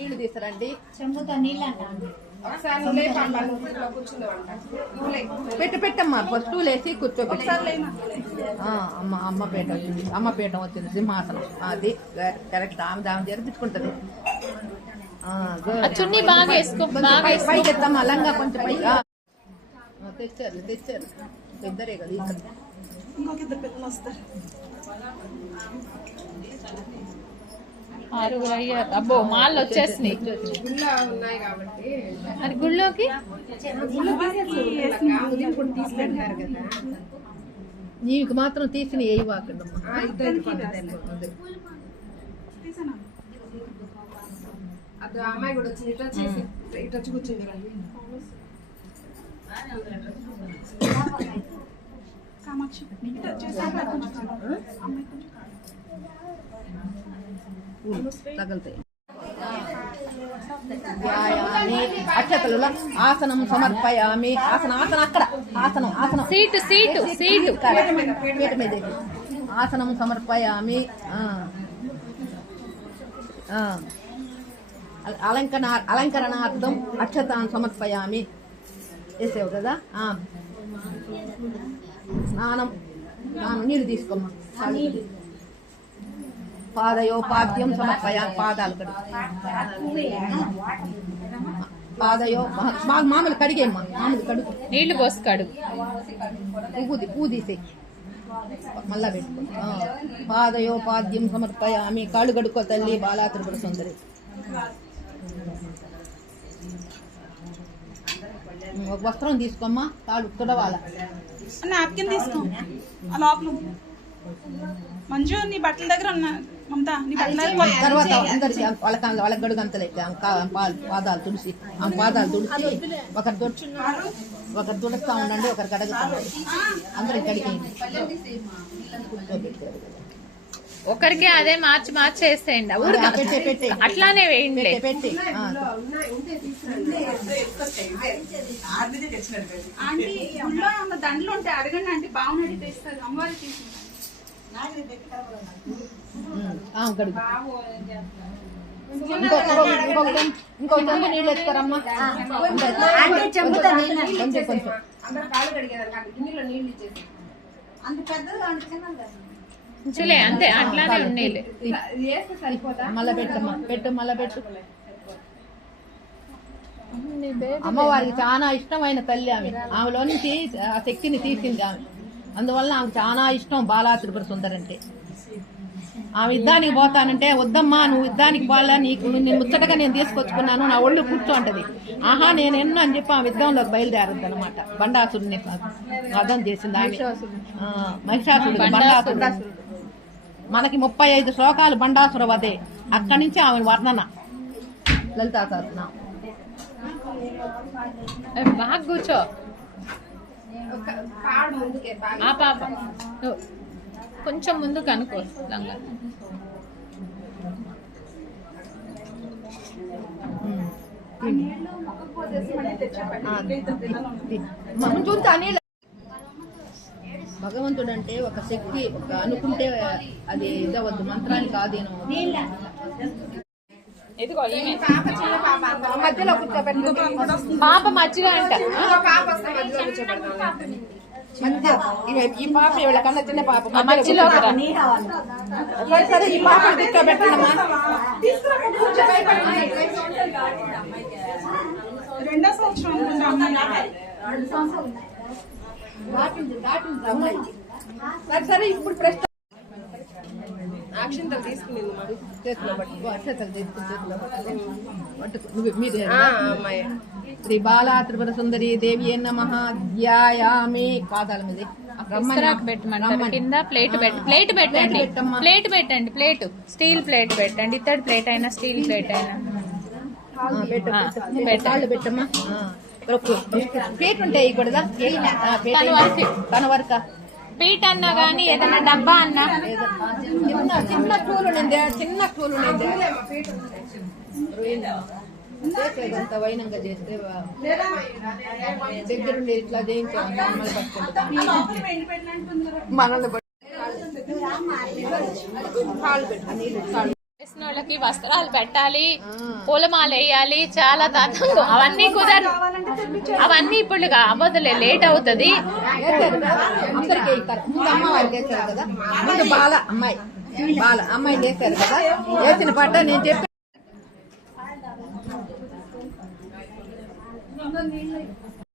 నీళ్లు తీసుకురండి. చెంబుతో నీళ్ళు పెట్టమ్మా స్టూల్ వేసి కూర్చోబెట్టి. అమ్మ పీఠ వచ్చింది, అమ్మ పీఠం వచ్చింది, సింహాసనం అది కరెక్ట్. ఆమె జరిపించుకుంటది. చున్నీ బాగా వేసుకో, పైకి ఎత్తమ్మా, లంగా కొంచెం పైకి. తెచ్చారు ఇద్దరే కదా ఇక్కడ. ఆరుగురు అయ్యారు. అబ్బో మాళ్ళు వచ్చేసినాయి. అది గుళ్ళోకి నీకు మాత్రం తీసిన ఏ వాకండమ్మా. అమ్మాయి కూడా వచ్చింది, ఇట్లా చేసి ఇట్లా వచ్చి కూర్చుంది. తగలుతాయి. అక్షతలు ఆసనం సమర్పయామి. ఆసనం అక్కడ, ఆసనం సీటు పీట మీద ఆసనం సమర్పయామి. అలంకరణార్థం అక్షతాన్ని సమర్పయామి. వేసావు కదా. స్నానం నీళ్ళు తీసుకోమ్మా. పాదయోపాద్యం సమర్పయామి. పాదాలు మామూలు కడిగేమ్మా. మామూలు కడుగు, నీళ్లు పోసి కడుగు. పూ తీసేయి, మళ్ళా పెట్టుకో. పాదయోపాద్యం సమర్పయామి. కాళ్ళు కడుక్కో తల్లి బాలా త్రిపుర సుందరి. ఒక వస్త్రం తీసుకోమ్మా, తాడు తుడవాల. నాప్కిన్ తీసుకో. లోపల మంజు నీ బట్టల దగ్గర ఉన్నా మమతా, నీ బట్టల తర్వాత అందరికి వాళ్ళ గడుగు అంతలే పాదాలు తుడిసి, ఆ పాదాలు తుడిచి ఒకరు తుడుస్తా ఉండండి, ఒకరు కడగుతా ఉండండి. అందరికి కడిగేయండి. ఒకరికి అదే మార్చి వేసేయండి. అట్లానే వేయండి. ఆంటీ ఊళ్ళో ఉన్న దండలు ఉంటాయి, అడగండి ఆంటీ. బాగున్నాడు తెస్తారు, అమ్మవారి తీసుకుంటారు. ఇంకో చెంబు నీళ్ళు ఎత్తుకోరమ్మా. కొంచెం చూలే అంతే, అట్లానే ఉండేది. మళ్ళా పెట్టమ్మా, మళ్ళా పెట్టు. అమ్మవారికి చాలా ఇష్టమైన తల్లి ఆమె. ఆమెలో నుంచి ఆ శక్తిని తీసింది ఆమె. అందువల్ల ఆమెకు చాలా ఇష్టం బాలా త్రిపుర సుందరి అంటే. ఆమె యుద్ధానికి పోతానంటే, వద్దమ్మా నువ్వు యుద్ధానికి పోవాలా, నీకు నేను ముచ్చటగా నేను తీసుకొచ్చుకున్నాను, నా ఒళ్ళు కూర్చో అంటది. ఆహా నేను ఎన్నో అని చెప్పి ఆమె యుద్ధంలోకి బయలుదేరద్దు అనమాట. బండాసురుని వధం చేసింది ఆమె. మహిషాసురుడు బండాసురుడు. మనకి 35 శ్లోకాలు బండాసుర వధే. అక్కడి నుంచి ఆమె వర్ణన లలితా సహస్రనామం. బాగా కూర్చో. ఆ పాప కొంచెం ముందుకు అనుకో. లంగా భగవంతుడు అంటే ఒక శక్తి, ఒక అనుకుంటే అది ఇదవద్దు, మంత్రానికి ఆధీనం. ఇదిగో మధ్యలో పాప మజ్జిగ అంట. ఈ పాప వీళ్ళకన్నా చిన్న పాప మధ్యలో సరే ఈ పాప కూర్చోబెట్టమ్మా. రెండో సంవత్సరం సరే ఇప్పుడు ప్రశ్న అక్షంతలు తీసుకునేది చేతిలో పట్టుకో. అక్షతలు తీసుకుని చేతిలో పట్టుకో. మీరే శ్రీ బాలా త్రిపుర సుందరి దేవి నమః ధ్యాయామి. పాదాల మీద కింద ప్లేట్ పెట్టండి. ప్లేట్ స్టీల్ ప్లేట్ పెట్టండి. ఇత్తడి ప్లేట్ అయినా స్టీల్ ప్లేట్ అయినా కాళ్ళు పెట్టమ్మా. ప్లేట్ ఉంటాయి కూడా తన వరకు. పీట్ అన్నా గానీ ఏదైనా డబ్బా అన్నా, చిన్న స్టూల్ ఉండింది. చేసేదంతా వైనంగా చేస్తే దగ్గరుండి ఇట్లా చేయించాలి. మనల్ని వాళ్ళకి వస్త్రాలు పెట్టాలి, పూలమాల వేయాలి, చాలా దాదాపు అవన్నీ కుదరదు. అవన్నీ ఇప్పుడు అవ్వదులే, లేట్ అవుతుంది. అందరికీ ఇస్తారు. ముందు అమ్మవారికి వేస్తారు కదా, ముందు బాల అమ్మాయి చేశారు కదా, వేసిన పట్ట నేను చెప్పి